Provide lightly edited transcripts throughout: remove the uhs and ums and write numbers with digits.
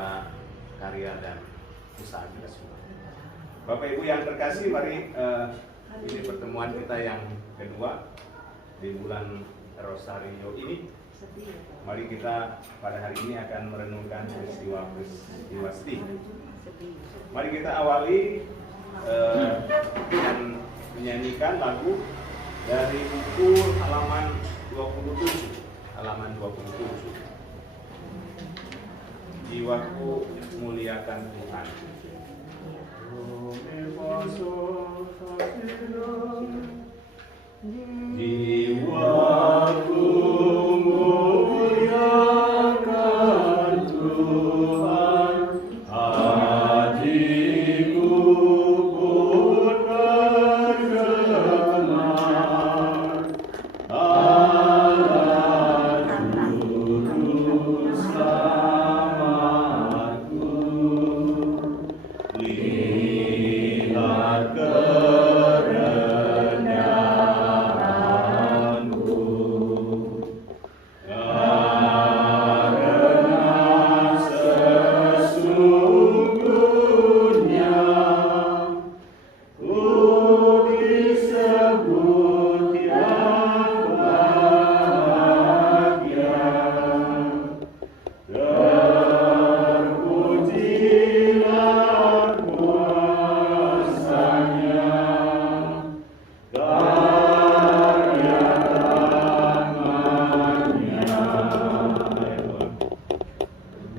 segala karya dan usaha kita semua. Bapak Ibu yang terkasih, mari ini pertemuan kita yang kedua di bulan Rosario ini. Mari kita pada hari ini akan merenungkan peristiwa sedih. Mari kita awali dengan menyanyikan lagu dari buku halaman 27. Jiwaku muliakan Tuhan. Jiwaku muliakan Tuhan, hatiku pun bergema. Allah Juru Selamatku, lihat kerendahanku, karena sesungguhnya ku disebut yang bahagia. Terpujilah kuasa-Nya, karya tangan-Nya.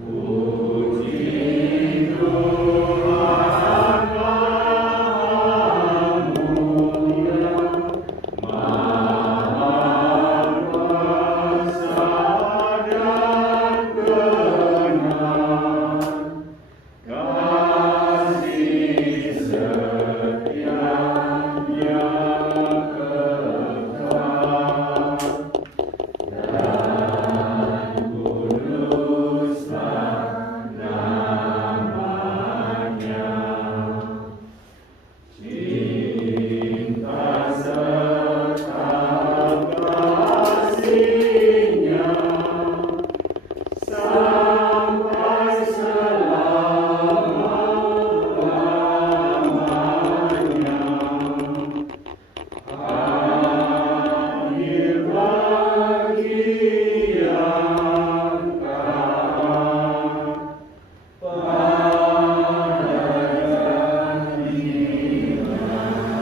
Puji Tuhan Maha Mulia, Maha Kuasa dan benar, kasih setianya kekal, dan kuduslah namanya. Cinta serta kasih-Nya sampai selama-lamanya. Akhir bagian kalah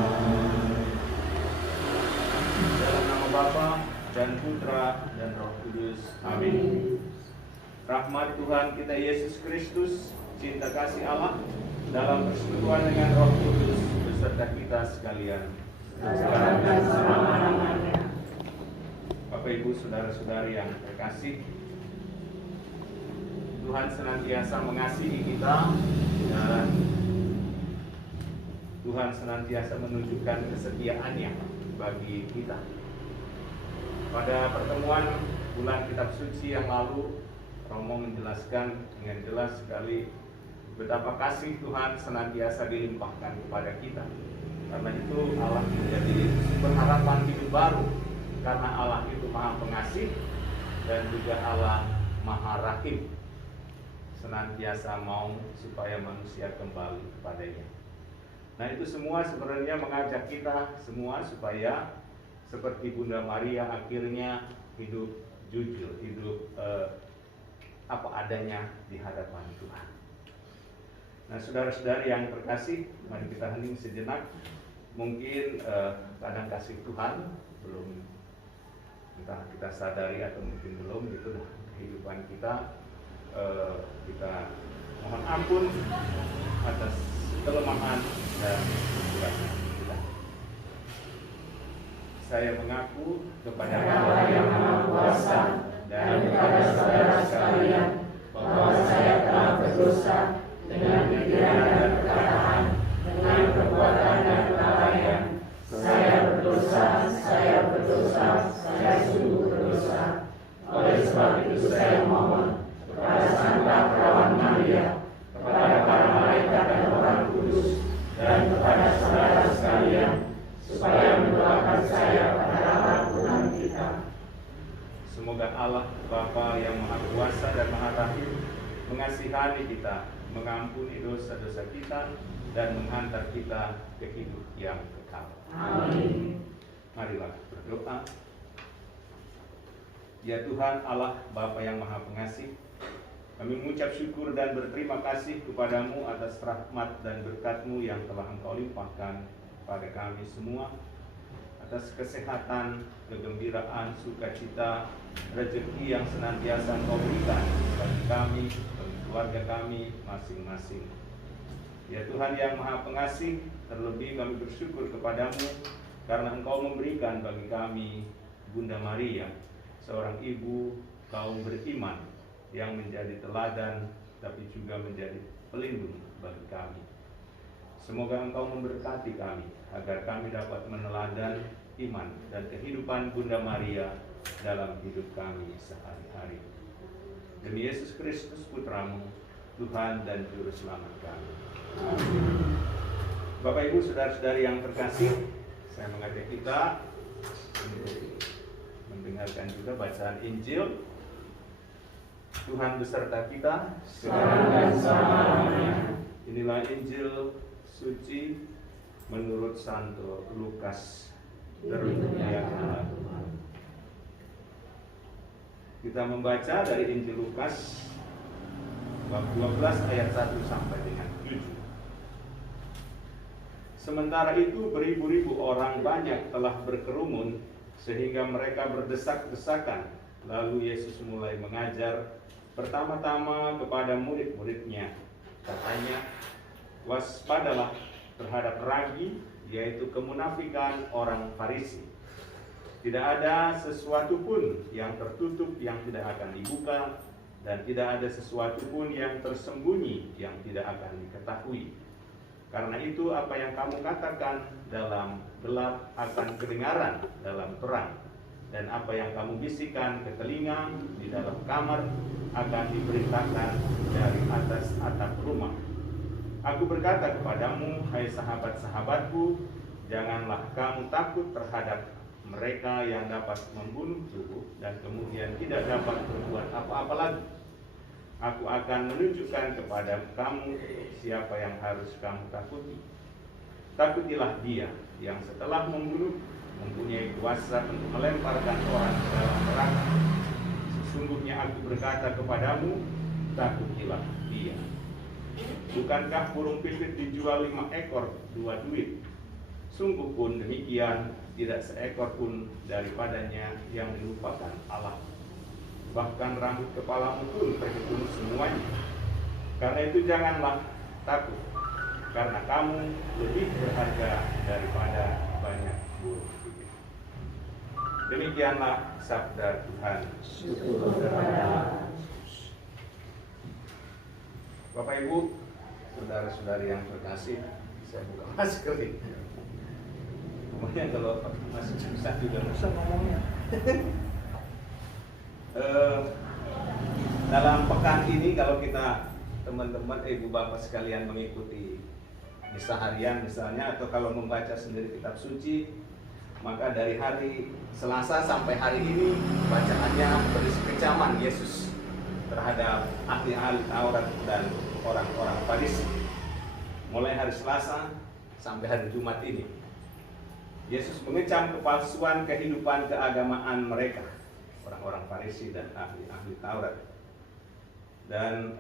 pada dalam nama Bapa dan Putra dan Roh Kudus. Amin. Rahmat Tuhan kita Yesus Kristus, cinta kasih Allah dalam persekutuan dengan Roh Kudus beserta kita sekalian, sekarang dan selama-lamanya. Bapak Ibu saudara-saudari yang terkasih, Tuhan senantiasa mengasihi kita dan Tuhan senantiasa menunjukkan kesetiaan-Nya bagi kita. Pada pertemuan bulan kitab suci yang lalu, Romo menjelaskan dengan jelas sekali betapa kasih Tuhan senantiasa dilimpahkan kepada kita. Karena itu Allah menjadi pengharapan hidup baru, karena Allah itu Maha Pengasih dan juga Allah Maha Rahim, senantiasa mau supaya manusia kembali kepadanya. Nah, itu semua sebenarnya mengajak kita semua supaya seperti Bunda Maria akhirnya hidup jujur, hidup apa adanya di hadapan Tuhan. Nah, saudara-saudari yang terkasih, mari kita hening sejenak. Mungkin kadang kasih Tuhan belum entah kita sadari atau mungkin belum, itu kehidupan kita. Kita mohon ampun atas kelemahan dan kekurangan kita. Saya mengaku kepada Allah yang Maha Kuasa dan kepada saudara sekalian bahwa saya telah berdosa dengan pikiran dan perkataan, dengan perbuatan dan kelalaian. Saya berdosa, saya sungguh berdosa. Oleh sebab itu saya mohon kepada Santa Perawan Maria, kepada para malaikat dan orang kudus, dan kepada saudara sekalian, supaya mendoakan saya pada ampunan kita. Semoga Allah Bapa yang Maha Kuasa dan Maha Rahim mengasihani kita, mengampuni dosa-dosa kita, dan menghantar kita ke hidup yang kekal. Amin. Marilah berdoa. Ya Tuhan Allah Bapa yang Maha Pengasih, kami mengucap syukur dan berterima kasih kepadamu atas rahmat dan berkat-Mu yang telah Engkau limpahkan pada kami semua, atas kesehatan, kegembiraan, sukacita, rezeki yang senantiasa Engkau berikan bagi kami, bagi keluarga kami masing-masing. Ya Tuhan yang Maha Pengasih, terlebih kami bersyukur kepadamu karena Engkau memberikan bagi kami Bunda Maria, seorang ibu kaum beriman yang menjadi teladan tapi juga menjadi pelindung bagi kami. Semoga Engkau memberkati kami agar kami dapat meneladan iman dan kehidupan Bunda Maria dalam hidup kami sehari-hari. Demi Yesus Kristus Putra-Mu, Tuhan dan Juru Selamat kami. Amin. Bapak Ibu, saudara-saudari yang terkasih, saya mengajak kita mendengarkan juga bacaan Injil. Tuhan beserta kita sekarang dan selamanya. Inilah Injil suci menurut Santo Lukas. Termuliakanlah Tuhan. Kita membaca dari Injil Lukas bab 12 ayat 1 sampai dengan 7. Sementara itu beribu-ribu orang banyak telah berkerumun sehingga mereka berdesak-desakan. Lalu Yesus mulai mengajar pertama-tama kepada murid-muridnya. Katanya, waspadalah terhadap ragi, yaitu kemunafikan orang Farisi. Tidak ada sesuatu pun yang tertutup yang tidak akan dibuka, dan tidak ada sesuatu pun yang tersembunyi yang tidak akan diketahui. Karena itu apa yang kamu katakan dalam gelap akan kedengaran dalam terang, dan apa yang kamu bisikkan ke telinga di dalam kamar akan diberitakan dari atas atap rumah. Aku berkata kepadamu, hai sahabat-sahabatku, janganlah kamu takut terhadap mereka yang dapat membunuh tubuh dan kemudian tidak dapat berbuat apa-apa lagi. Aku akan menunjukkan kepada kamu siapa yang harus kamu takuti. Takutilah dia yang setelah membunuh mempunyai kuasa untuk melemparkan orang ke dalam neraka. Sesungguhnya aku berkata kepadamu, takutilah dia. Bukankah burung pipit dijual 5 ekor 2 duit? Sungguh pun demikian, tidak seekor pun daripadanya yang dilupakan Allah. Bahkan rambut kepalamu pun terhitung semuanya. Karena itu janganlah takut, karena kamu lebih berharga daripada banyak burung pipit. Demikianlah sabda Tuhan. Syukur kepada Bapak Ibu, saudara-saudari yang terkasih, saya buka masker ini. Kemudian kalau masih susah juga bisa ngomongnya. Dalam pekan ini kalau kita teman-teman ibu bapak sekalian mengikuti misa harian misalnya, atau kalau membaca sendiri kitab suci, maka dari hari Selasa sampai hari ini bacaannya berisi kecaman Yesus terhadap ahli-ahli Taurat dan orang-orang Farisi. Mulai hari Selasa sampai hari Jumat ini, Yesus mengecam kepalsuan kehidupan keagamaan mereka, orang-orang Farisi dan ahli-ahli Taurat. Dan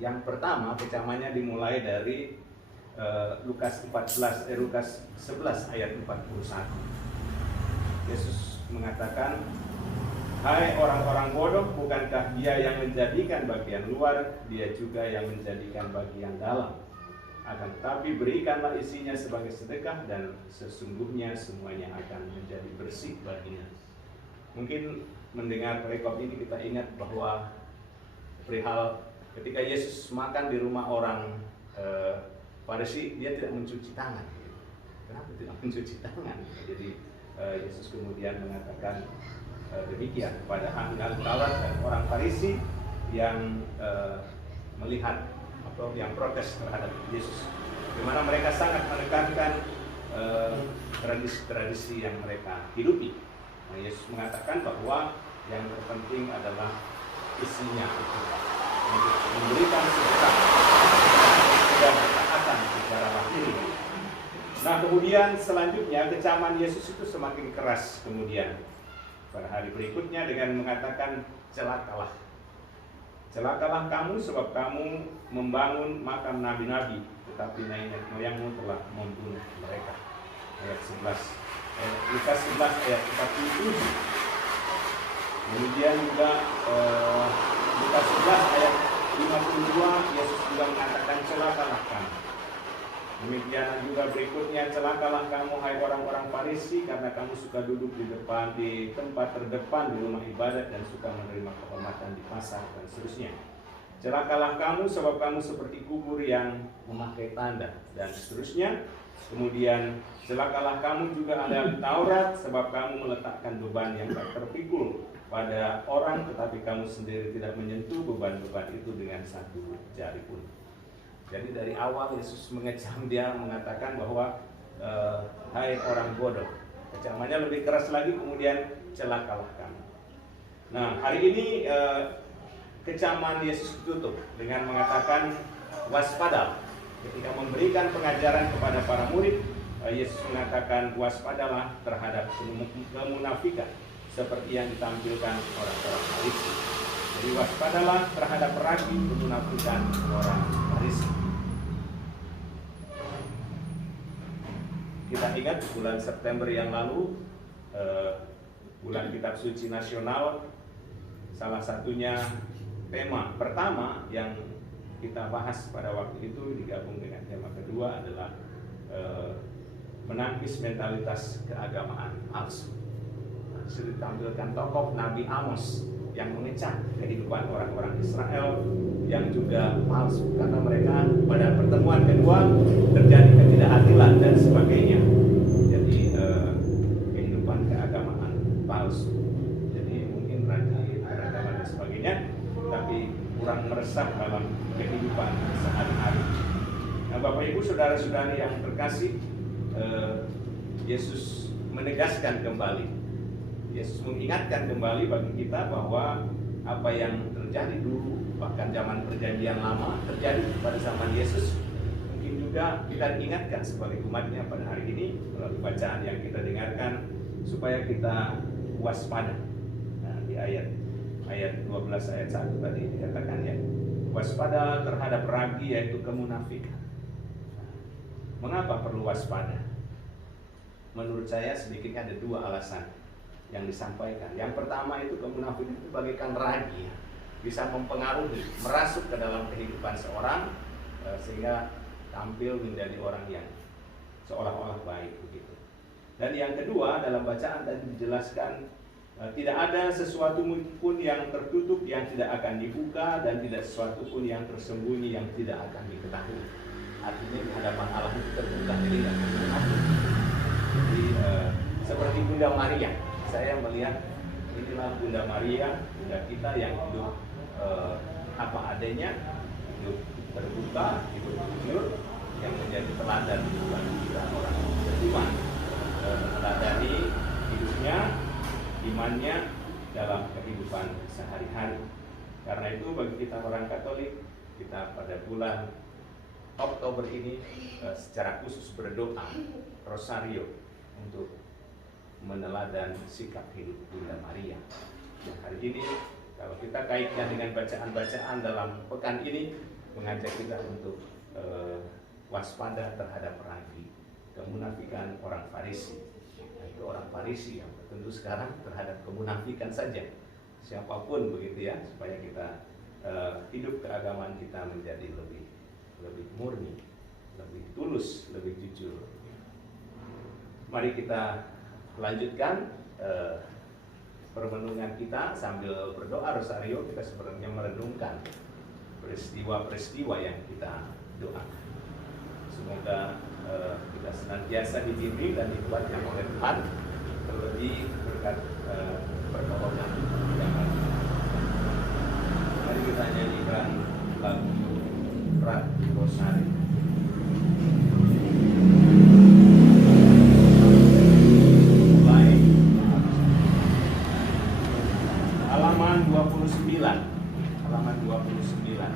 yang pertama kecamannya dimulai dari Lukas 11 ayat 41. Yesus mengatakan, hai orang-orang bodoh, bukankah dia yang menjadikan bagian luar, dia juga yang menjadikan bagian dalam. Akan tetapi berikanlah isinya sebagai sedekah, dan sesungguhnya semuanya akan menjadi bersih baginya. Mungkin mendengar perikop ini kita ingat bahwa perihal ketika Yesus makan di rumah orang Farisi, dia tidak mencuci tangan. Kenapa tidak mencuci tangan? Jadi Yesus kemudian mengatakan demikian kepada ahli Taurat dan orang Farisi yang melihat atau yang protes terhadap Yesus, di mana mereka sangat menekankan tradisi-tradisi yang mereka hidupi. Nah, Yesus mengatakan bahwa yang terpenting adalah isinya itu. untuk memberikan sebesar dan ketaatan secara lahiriah. Nah, kemudian selanjutnya kecaman Yesus itu semakin keras kemudian pada hari berikutnya dengan mengatakan, celakalah. Celakalah kamu sebab kamu membangun makam nabi-nabi, tetapi nenek moyangmu telah membunuh mereka. Ayat 11, Lukas 11 ayat 47. Kemudian juga Lukas 11 ayat 52, Yesus juga mengatakan, celakalah kamu. Demikian juga berikutnya, celakalah kamu hai orang-orang Farisi, karena kamu suka duduk di tempat terdepan di rumah ibadat dan suka menerima kehormatan di pasar dan seterusnya. Celakalah kamu sebab kamu seperti kubur yang memakai tanda dan seterusnya. Kemudian celakalah kamu juga ahli Taurat, sebab kamu meletakkan beban yang tak terpikul pada orang, tetapi kamu sendiri tidak menyentuh beban-beban itu dengan satu jari pun. Jadi dari awal Yesus mengecam, dia mengatakan bahwa hai orang bodoh. Kecamannya lebih keras lagi, kemudian celakalah kamu. Nah, hari ini kecaman Yesus ditutup dengan mengatakan waspada. Ketika memberikan pengajaran kepada para murid, Yesus mengatakan waspadalah terhadap kemunafikan seperti yang ditampilkan orang-orang Farisi. Jadi waspadalah terhadap ragi kemunafikan orang Farisi. Kita ingat bulan September yang lalu, bulan Kitab Suci Nasional, salah satunya tema pertama yang kita bahas pada waktu itu digabung dengan tema kedua adalah menangkis mentalitas keagamaan palsu. Sudah ditampilkan tokoh Nabi Amos yang mengecam kehidupan orang-orang Israel yang juga palsu, karena mereka pada pertemuan kedua terjadi ketidakadilan dan sebagainya. Jadi kehidupan keagamaan palsu. Jadi mungkin rajin beragama dan sebagainya, tapi kurang meresap dalam kehidupan sehari-hari. Nah, Bapak Ibu saudara-saudari yang terkasih, Yesus menegaskan kembali. Yesus mengingatkan kembali bagi kita bahwa apa yang terjadi dulu, bahkan zaman perjanjian lama, terjadi pada zaman Yesus, mungkin juga kita diingatkan sebagai umatnya pada hari ini melalui bacaan yang kita dengarkan, supaya kita waspada. Nah, di ayat 12 ayat 1 tadi dikatakan ya, waspada terhadap ragi, yaitu kemunafikan. Mengapa perlu waspada? Menurut saya sedikitnya ada dua alasan yang disampaikan. Yang pertama itu kemunafikan itu bagaikan ragi, bisa mempengaruhi, merasuk ke dalam kehidupan seorang sehingga tampil menjadi orang yang seolah-olah baik begitu. Dan yang kedua, dalam bacaan tadi dijelaskan tidak ada sesuatu pun yang tertutup yang tidak akan dibuka, dan tidak sesuatu pun yang tersembunyi yang tidak akan diketahui. Artinya di hadapan Allah itu terbuka, jadi tidak munafik. Jadi seperti Bunda Maria, saya melihat inilah Bunda Maria, Bunda kita yang hidup apa adanya, hidup terbuka, hidup jujur, yang menjadi teladan bagi kita orang beriman, meneladani hidupnya, imannya dalam kehidupan sehari-hari. Karena itu bagi kita orang Katolik, kita pada bulan Oktober ini secara khusus berdoa rosario untuk meneladan sikap hidup Bunda Maria. Nah, hari ini kalau kita kaitkan dengan bacaan-bacaan dalam pekan ini, mengajak kita untuk waspada terhadap ragi kemunafikan orang Farisi. Nah, itu orang Farisi yang tentu sekarang terhadap kemunafikan saja, siapapun begitu ya, supaya kita hidup keagamaan kita menjadi lebih murni, lebih tulus, lebih jujur. Mari kita lanjutkan permenungan kita sambil berdoa rosario. Kita sebenarnya merenungkan peristiwa-peristiwa yang kita doakan. Semoga kita senantiasa dibimbing dan dikuatkan oleh Tuhan, terlebih berkat pertolongan yang ada. Mari kita nyanyikan lagu Prat Rosari. Halaman 29.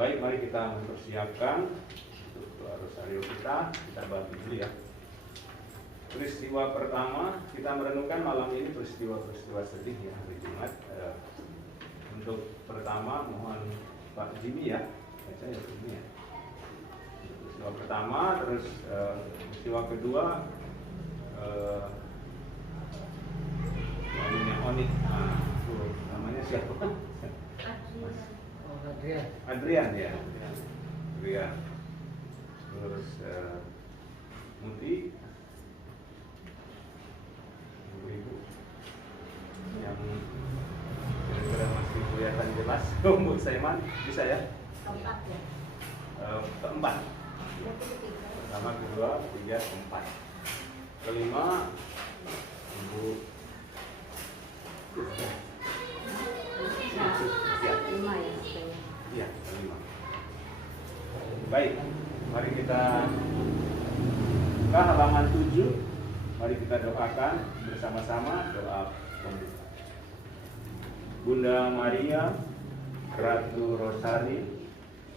Baik, mari kita mempersiapkan untuk doa rosario kita. Kita bagi dulu ya. Peristiwa pertama, kita merenungkan malam ini peristiwa-peristiwa sedih ya hari Jumat. Untuk pertama, mohon Pak Jimmy ya, baca ya Jimmy ya. Peristiwa pertama, terus peristiwa kedua, Onik, namanya siapa? Adrian ya. Adrian. Terus Muti. Ibu yang kira-kira masih kelihatan jelas. Bu Saiman bisa ya? Keempat ya. Keempat. Pertama, kedua, ketiga, keempat. Kelima, Ibu. Lima ya. Iya, kelima. Baik, mari kita ke halaman 7. Mari kita doakan bersama-sama doa pembuka. Bunda Maria, Ratu Rosari,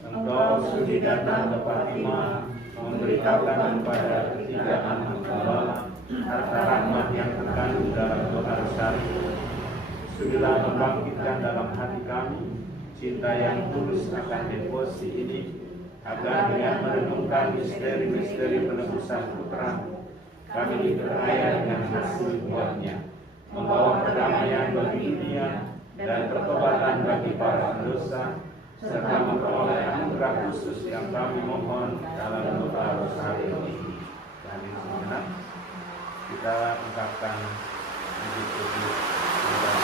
Engkau sudi datang ke Fatima, memberitakan kepada ketiga anak gembala harta rahmat yang terkandung dalam doa Rosari. Sudilah membangkitkan dalam hati kami cinta yang tulus akan devosi ini, agar dengan merenungkan misteri-misteri penebusan Putra, kami diperkaya dengan hasil buahnya, membawa perdamaian bagi dunia dan pertobatan bagi para pendosa, serta memperoleh anugerah khusus yang kami mohon dalam doa Rosari ini. Hadirin segenap, kita ungkapkan puji-puji Tuhan.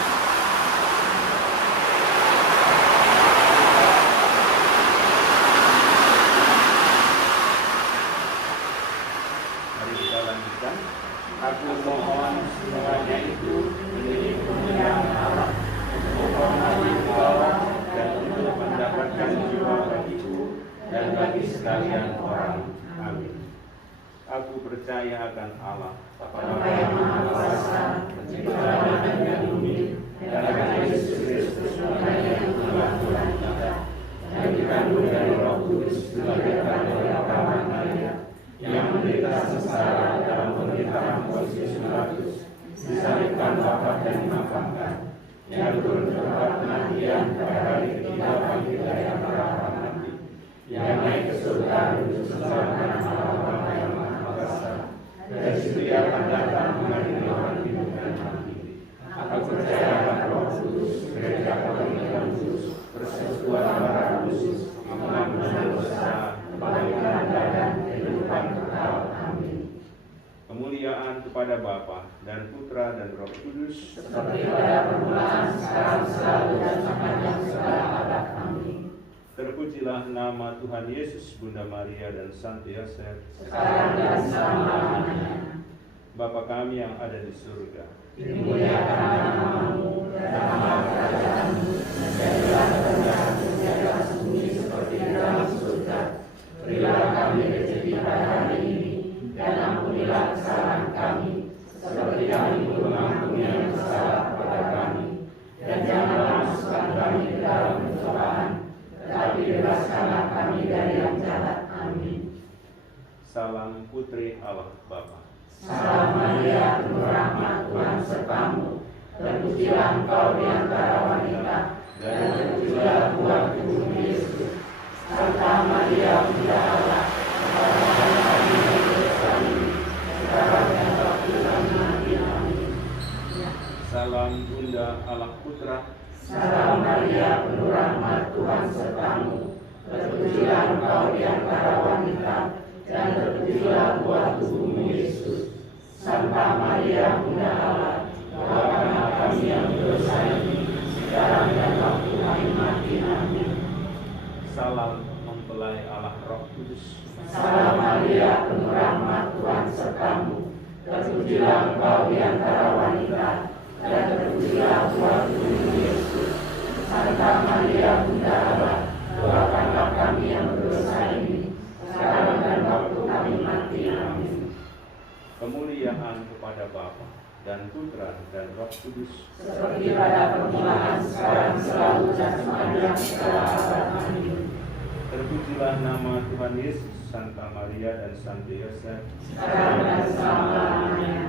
Aku mohon semuanya itu menjadi kemuliaan Allah, menghormati Allah dan untuk mendapatkan jiwa bagiku dan bagi sekalian orang. Amin. Aku percaya akan Allah, Bapa yang Maha Kuasa, Pencipta langit dan bumi, dan akan Yesus Kristus, yang Tuhan kita, yang dikandung dari Roh Kudus, dilahirkan oleh Bapa Maria, yang menderita sengsara dalam pemerintahan Pontius Pilatus, disalibkan, wafat dan dimakamkan, yang turun ke tempat kematian pada hari ketiga bangkit dari antara orang mati, yang naik ke surga menuju sebelah Allah Bapa yang Maha Kuasa, dari situ Ia akan datang mengadili orang hidup dan mati. Aku percaya akan Roh Kudus, Gereja Katolik yang kudus, persekutuan darah kudus, pengampunan dosa, kebaikan badan, kehidupan kekal. Amin. Kemuliaan kepada Bapa dan Putra dan Roh Kudus, seperti pada permulaan, sekarang, selalu, dan sepanjang segala abad. Amin. Terpujilah nama Tuhan Yesus, Bunda Maria dan Santo Yosef, sekarang dan selama-lamanya. Bapa kami yang ada di surga, dimuliakan namamu, datanglah kerajaanmu, jadilah kehendakmu di atas bumi seperti di dalam surga. Berilah kami rezeki pada hari ini, dan ampunilah kesalahan kami, seperti kami pun mengampuni yang bersalah kepada kami. Dan janganlah masukkan kami ke dalam pencobaan, tetapi bebaskanlah kami dari yang jahat. Amin. Salam Putri Allah Bapa. Salam Maria, penuh rahmat, Tuhan sertamu. Terpujilah engkau di antara wanita, dan terpujilah buah tubuhmu Yesus. Santa Maria, Bunda Allah, bapakkan kami dari dosa ini, sekarang dan waktu kami mati. Amin. Salam Bunda Allah Putra. Salam Maria, penuh rahmat, Tuhan sertamu. Terpujilah engkau di antara wanita, dan terpujilah buah tubuhmu Yesus. Santa Maria, Bunda Allah, doakanlah kami yang berdosa ini, sekarang dan waktu kami mati. Amin. Salam mempelai Allah Roh Kudus. Salam Maria, penuh rahmat, Tuhan sertamu. Terpujilah engkau di antara wanita, dan terpujilah buah tubuhmu Yesus. Santa Maria, Bunda Allah, doakanlah kami yang berdosa ini, sekarang dan waktu kami mati. Amin. Kemuliaan kepada Bapa dan Putra dan Roh Kudus, seperti pada permulaan, sekarang, selalu, dan sepanjang segala abad. Amin. terpujilah nama Tuhan Yesus, Santa Maria dan Santo Yosef, sekarang dan selama-lamanya.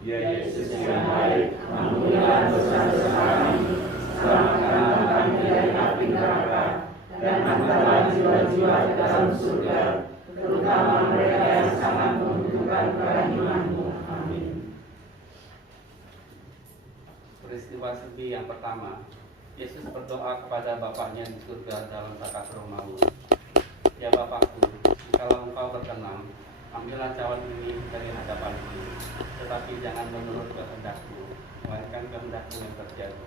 Ya Yesus yang baik, ampunilah dosa-dosa kami, selamatkanlah kami dari api neraka, dan hantarlah jiwa-jiwa ke dalam surga, terutama mereka yang sangat membutuhkan kerahiman-Mu. Amin. Peristiwa sedih yang pertama, Yesus berdoa kepada Bapaknya di surga dalam zakat Romawi. Ya Bapakku, kalau Engkau berkenan, ambillah cawan ini dari hadapanku, tetapi jangan menurut kehendakku, melainkan kehendakmu yang terjadi.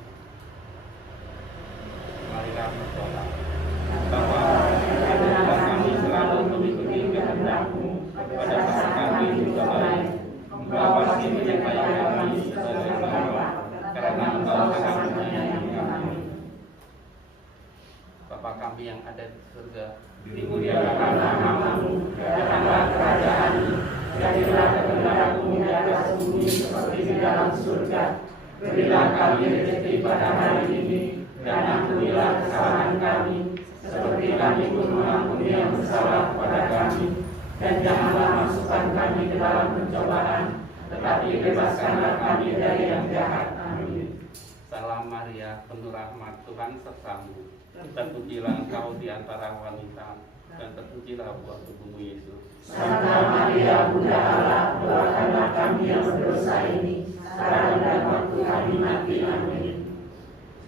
Marilah berdoa. Bapa, kami selalu mengikuti kehendakmu, pada masa kami juga baik. Engkau pasti menyertai kami sebagai Bapa, karena Engkau sangat menyayangi kami. Bapa kami yang ada di surga, Dimuliakanlah nama-Mu, datanglah kerajaan-Mu, jadilah kehendakmu di atas bumi seperti di dalam surga. Berilah kami rezeki pada hari ini, dan ampunilah kesalahan kami, seperti kami pun mengampuni yang bersalah kepada kami. Dan janganlah masukkan kami ke dalam pencobaan, tetapi bebaskanlah kami dari yang jahat. Amin. Salam Maria, penuh rahmat, Tuhan sertamu. Terpujilah Engkau di antara wanita, dan terpujilah buah tubuhmu Yesus. Santa Maria, Bunda Allah, doakanlah kami yang berdosa ini, sekarang dan waktu kami mati. Amin.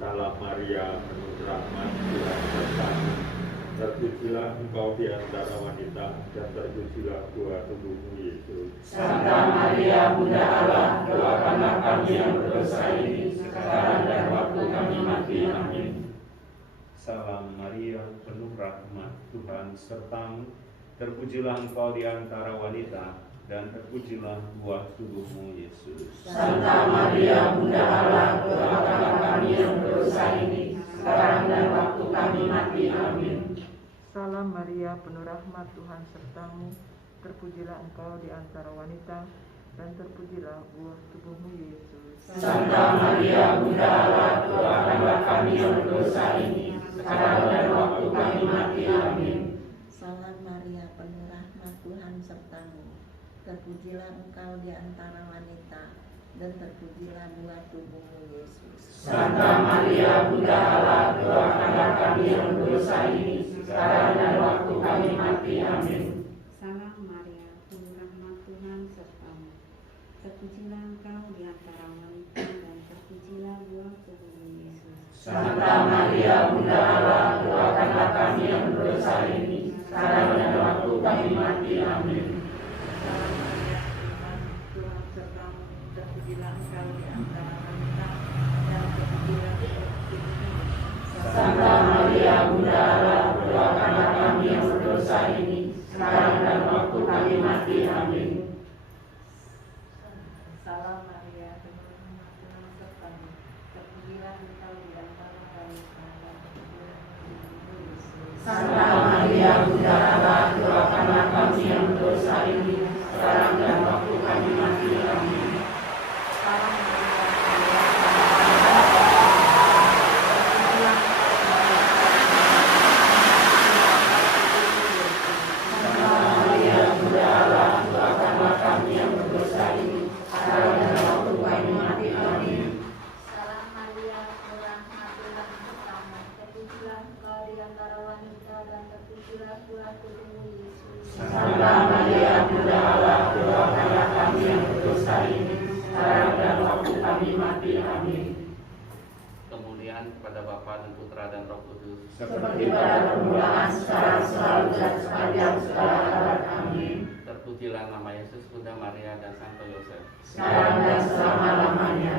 Salam Maria, penuh rahmat, Tuhan sertamu. Terpujilah Engkau di antara wanita, dan terpujilah buah tubuhmu Yesus. Santa Maria, Bunda Allah, doakanlah kami yang berdosa ini, sekarang dan waktu kami mati. Amin. Salam Maria, penuh rahmat, Tuhan sertamu. Terpujilah Engkau di antara wanita, dan terpujilah buah tubuhmu Yesus. Santa Maria, Bunda Allah, doakanlah kami yang berdosa ini, sekarang dan waktu kami mati. Amin. Salam Maria, penuh rahmat, Tuhan sertamu. Terpujilah Engkau di antara wanita, dan terpujilah buah tubuhmu Yesus. Santa Maria, Bunda Allah, doakanlah kami yang berdosa ini, sekarang dan waktu kami mati. Amin. Salam Maria, penuh rahmat, Tuhan sertamu. Terpujilah Engkau di antara wanita, dan terpujilah buah tubuhmu Yesus. Santa Maria, Bunda Allah, doakanlah kami yang berdosa ini, sekarang dan waktu kami mati. Amin. Salam Maria, penuh rahmat, Tuhan sertamu. Terpujilah Engkau di antara wanita, dan terpujilah buah tubuhmu Yesus. Santa Maria, Bunda Allah, doakanlah kami yang berdosa ini, sekarang dan waktu kami mati. Amin. Salam Maria, Tuhan sertamu. Terpujilah Engkau di antara wanita, dan terpujilah buah tubuhmu Yesus. Santa Maria, Bunda Allah, doakanlah kami yang berdosa ini, sekarang dan waktu kami mati. Amin. Salam Maria, penuh rahmat, Tuhan sertamu. Terpujilah Engkau di antara wanita, dan terpujilah buah tubuhmu Yesus. Santa Maria, Bunda Allah, doakanlah kami yang berdosa ini, sekarang dan waktu kami mati. Amin. Salam Maria, Santa Maria, Bunda Allah, doakanlah kami yang berdosa ini, sekarang dan waktu kami mati. Amin. Salam Maria, penuh rahmat, Tuhan sertamu. Terpujilah Engkau di antara wanita, dan terpujilah buah tubuhmu Yesus. Santa Maria, Bunda Allah, doakanlah kami yang berdosa ini, sekarang dan waktu kami mati. Amin. Kemuliaan kepada Bapa dan Putra dan Roh Kudus. Seperti pada permulaan, sekarang, selalu, dan sepanjang segala abad. Amin. Terpujilah nama Yesus, Bunda Maria dan Santo Yosef. Sekarang dan selama-lamanya.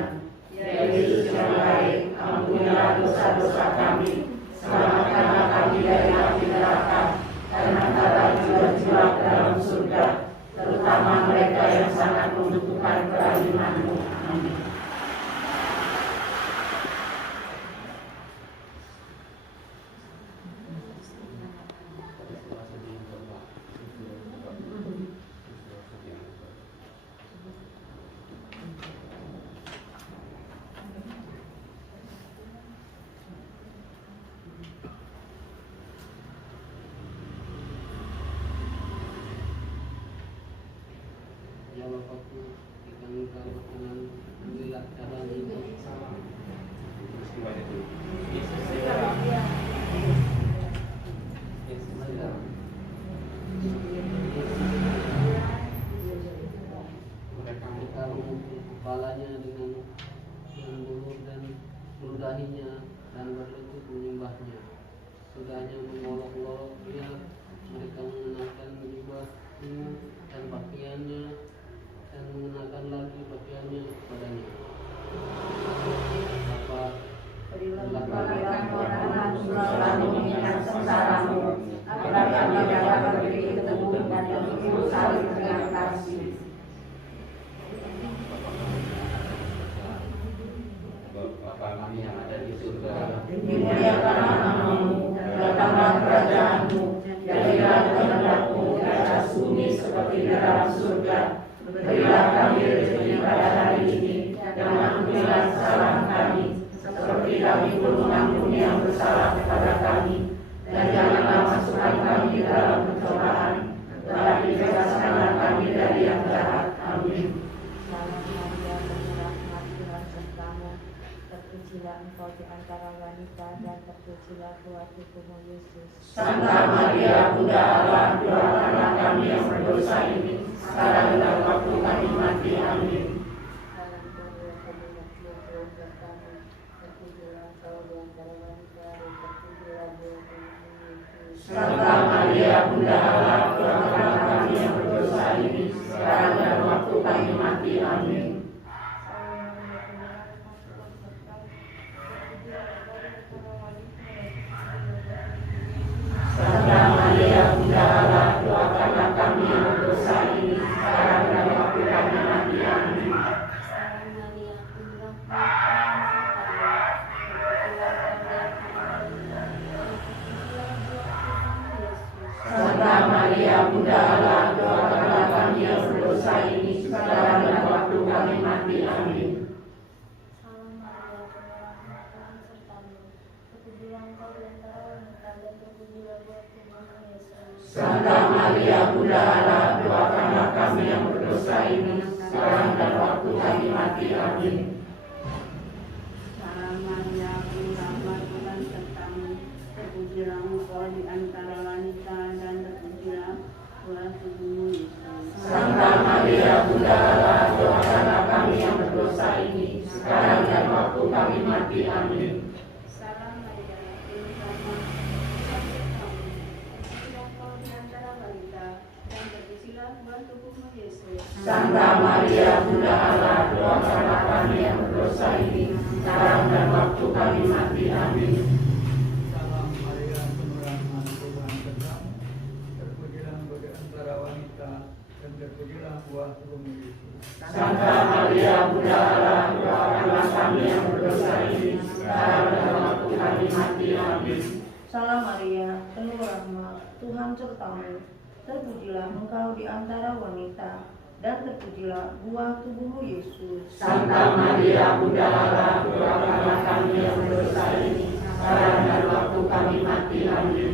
Ya Yesus yang baik, ampunilah dosa-dosa kami, selamatkanlah kami dari api neraka, dan hantarlah jiwa-jiwa ke dalam surga, terutama mereka yang sangat membutuhkan kerahiman-Mu. Amin. Peristiwa sedih yang kedua. ya Bapakku, jika engkau berkenan, ambillah cawan ini. Peristiwa itu. Yesus sedang. Yesus sedang. Mereka memukul kepalanya dengan bulur dan meludahinya dan berlutut menyembahnya. Sudahnya mengolok-olok dia, mereka mengenakan jubahnya dan pakaiannya dan mengenakan lagi pakaiannya kepadanya. Bapa, Berilah Tuhan selalu mengingat sengsaramu, agar kami dapat berdiri teguh dan hidup saling dengan kasih. Bapa kami yang ada di surga, Dimuliakanlah namamu, datanglah kerajaanmu, jadilah kehendakmu di atas bumi seperti di dalam surga. Berilah kami rezeki pada hari ini, dan ampunilah kesalahan kami, seperti kami pun mengampuni yang bersalah kepada kami. Dan janganlah masukkan kami ke dalam pencobaan, tetapi bebaskanlah kami dari yang jahat. Amin. Salam Maria, penuh rahmat, Tuhan sertamu. Terpujilah engkau di antara wanita dan terpujilah buah tubuhmu Yesus. Santa Maria, Bunda Allah, doakanlah kami yang berdosa ini, sekarang dan waktu kami mati. Amin. Salam Maria, penuh rahmat, Tuhan sertamu. Terpujilah engkau di antara wanita dan terpujilah buah tubuhmu Yesus. Santa Maria, Bunda Allah, doakanlah kami yang berdosa ini, sekarang dan waktu kami mati. Amin. Santa Maria, Bunda Allah, doakanlah kami yang berdosa ini, sekarang dan waktu kami mati. Amin. Salam Maria, penuh rahmat, Tuhan sertamu. Santa Maria, Bunda Allah, doakanlah kami yang berdosa ini, sekarang dan waktu kami mati. Amin. Salam Maria, penuh rahmat, Tuhan sertamu. Terpujilah engkau di antara wanita dan terpujilah buah tubuhmu Yesus. Santa Maria, Bunda Allah, doakanlah kami yang berdosa ini, sekarang dan waktu kami mati. Amin. Salam Maria, penuh rahmat, Tuhan sertamu. Terpujilah engkau di antara wanita dan terpujilah buah tubuhmu Yesus. Santa Maria, Bunda Allah, doakanlah kami yang berdosa ini, sekarang dan waktu kami mati. Amin. Salam Maria, penuh rahmat, Tuhan sertamu. Terpujilah engkau di antara wanita dan terpujilah buah tubuhmu Yesus. Santa Maria, Bunda Allah, doakanlah kami yang berdosa ini, sekarang dan waktu kami mati. Amin. Salam Maria, penuh rahmat, Tuhan sertamu. Terpujilah engkau di antara wanita dan terpujilah buah tubuhmu Yesus. Santa Maria, Bunda Allah, doakanlah kami yang berdosa ini, sekarang dan waktu kami mati. Amin. Salam Maria, penuh rahmat, Tuhan sertamu. Terpujilah engkau di antara wanita, dan terpujilah buah tubuhmu Yesus. Santa Maria, Bunda Allah, doakanlah kami yang berdosa ini, sekarang dan waktu kami mati. Amin.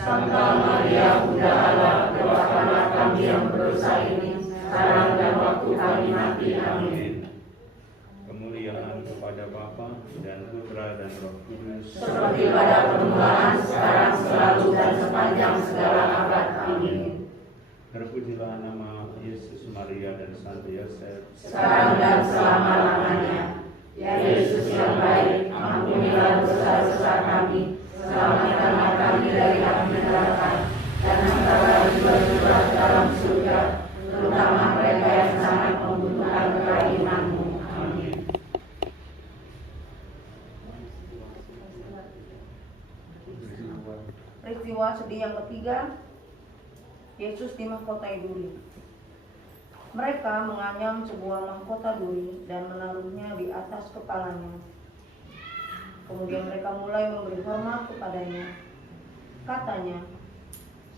Santa Maria, Bunda Allah, doakanlah kami yang berdosa ini, sekarang dan waktu kami mati. Amin. Kemuliaan kepada Bapa dan Putra dan Roh Kudus. Seperti pada permulaan, sekarang, selalu, dan sepanjang segala abad. Amin. Terpujilah nama Yesus, Maria dan Santo Yosef. Sekarang dan selama-lamanya. Ya Yesus yang baik, ampunilah dosa-dosa kami, selamatkanlah kami dari api neraka, dan angkatlah jiwa-jiwa dalam surga, terutama mereka yang sangat membutuhkan kerahiman-Mu. Amin. Peristiwa sedih yang ketiga, Yesus dimahkotai duri. Mereka menganyam sebuah mahkota duri dan menaruhnya di atas kepalanya. Kemudian mereka mulai memberi hormat kepadanya. Katanya,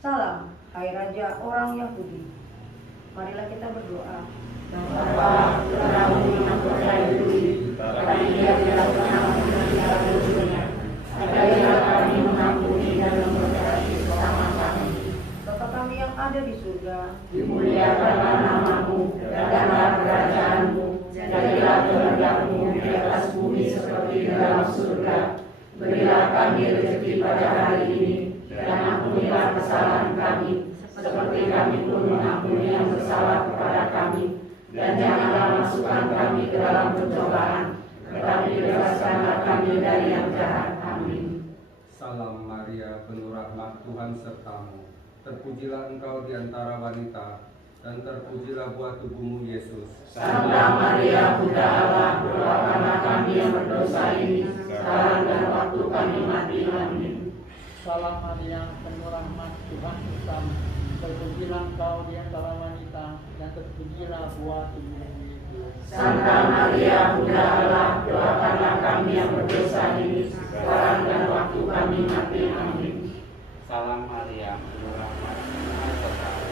"Salam, hai Raja orang Yahudi." Marilah kita berdoa. Bapa, Putramu dimahkotai duri, tapi Dia tidak pernah meninggalkan dirinya. Ajarilah kami mengampuni ketiga, dimuliakanlah namamu, datanglah kerajaanmu, jadilah kehendak-mu di atas bumi seperti di dalam surga. Berilah kami rezeki pada hari ini, dan ampunilah kesalahan kami, seperti kami pun mengampuni yang bersalah kepada kami. Dan janganlah masukkan kami ke dalam pencobaan, tetapi bebaskanlah kami dari yang jahat. Amin. Salam Maria, penuh rahmat, Tuhan sertamu. Terpujilah engkau di antara wanita, dan terpujilah buah tubuhmu, Yesus. Santa Maria, Bunda Allah, doakanlah kami yang berdosa ini, sekarang dan waktu kami mati. Amin. Salam Maria, penuh rahmat, Tuhan bersamamu. Terpujilah engkau di antara wanita, dan terpujilah buah tubuhmu, Yesus. Santa Maria, Bunda Allah, doakanlah kami yang berdosa ini, sekarang dan waktu kami mati. Amin. Salam Maria, penuh rahmat, Tuhan sertamu.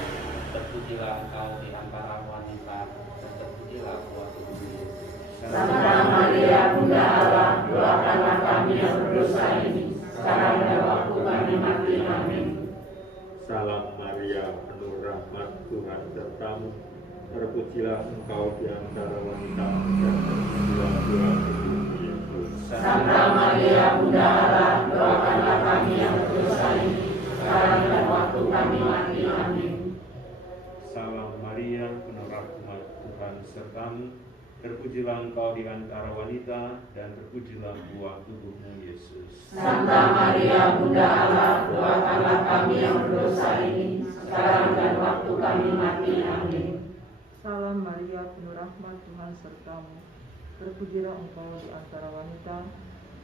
Terpujilah engkau di antara wanita, dan terpujilah buah tubuhmu, Yesus. Santa Maria, Bunda Allah, doakanlah kami yang berdosa ini, sekarang dan waktu kami mati. Amin. Salam Maria, penuh rahmat, Tuhan sertamu. Terpujilah engkau di antara wanita, dan terpujilah buah tubuhmu, Yesus. Santa Maria, Bunda Allah, doakanlah kami yang berdosa ini, sekarang dan waktu kami mati. Amin. Salam Maria, penuh rahmat, Tuhan sertamu. Terpujilah engkau di antara wanita, dan terpujilah buah tubuhmu, Yesus. Santa Maria, Bunda Allah, doakanlah kami yang berdosa ini, sekarang dan waktu kami mati. Amin. Salam Maria, penuh rahmat, Tuhan sertamu. Terpujilah engkau di antara wanita,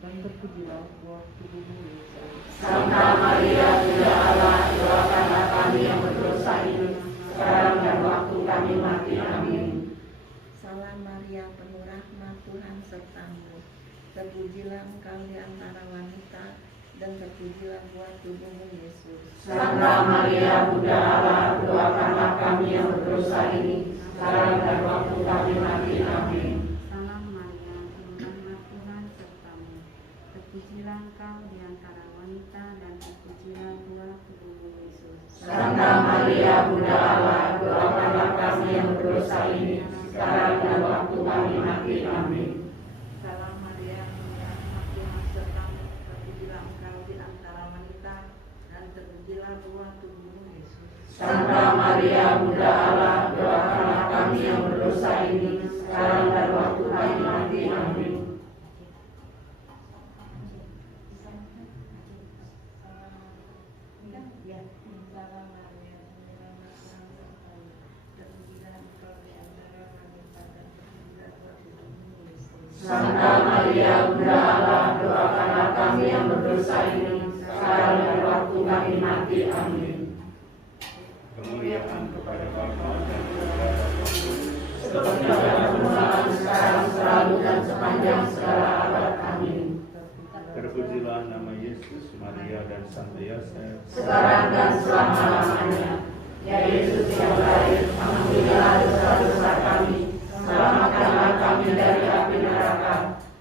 dan terpujilah buah tubuhmu, Yesus. Santa Maria, Bunda Allah, doakanlah kami yang berdosa ini, sekarang dan waktu kami mati. Amin. Salam Maria, penuh rahmat, Tuhan sertamu. Terpujilah engkau di antara wanita, dan terpujilah buah tubuhmu, Yesus. Santa Maria, Bunda Allah, doakanlah kami yang berdosa ini, sekarang dan waktu kami mati. Amin. Salam Maria, penuh rahmat, Tuhan sertamu. Terpujilah engkau di antara wanita, dan terpujilah buah tubuhmu, Yesus. Santa Maria, Bunda Allah, doakanlah kami yang berdosa ini, sekarang dan waktu kami mati. Amin. Salam Maria, penuh rahmat, Tuhan sertamu. Terpujilah engkau di antara wanita, dan terpujilah buah tubuhmu, Yesus. Santa Maria, Bunda Allah, doakanlah kami yang berdosa ini, sekarang dan waktu kami mati. Amin. Salam Maria, penuh rahmat, Tuhan sertamu. Terpujilah engkau di antara wanita, dan terpujilah buah tubuhmu, Yesus. Santa Maria, Bunda Allah, doakanlah kami yang berdosa ini, sekarang dan waktu kami mati. Amin. Kemuliaan kepada Bapa dan Putra dan Roh Kudus, Seperti pada permulaan, sekarang, selalu, dan sepanjang segala abad. Amin. terpujilah nama Yesus, Maria dan Santo Yosef. Sekarang dan selama-lamanya. Ya Yesus yang baik, ampunilah dosa-dosa kami, selamatkanlah kami dari api neraka,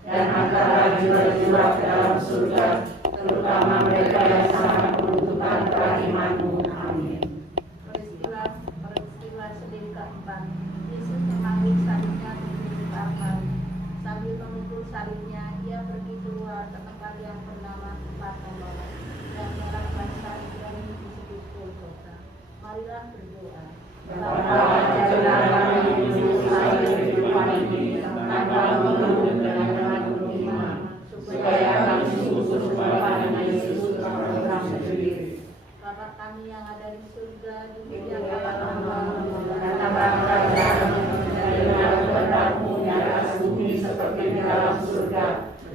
dan angkatlah jiwa-jiwa ke dalam surga, terutama mereka yang sangat membutuhkan kerahiman-Mu. Amin. Peristiwa sedih keempat. Yesus mengambil salibnya di Kalvari. Sambil memikul salibnya, ia pergi keluar ke tempat yang bernama tempat pembawa, dan melangkah salib yang disebut Golgota. Marilah berdoa. Bapa, ajarlah kami menyusahkan kehidupan ini tanpa mengeluh dan menanggung iman, supaya kami sungguh kepada Yesus orang sendiri. Bapa kami yang ada di surga, dimuliakanlah namamu. Datanglah kerajaan-Mu, jadilah kehendak-Mu di atas bumi seperti di dalam surga.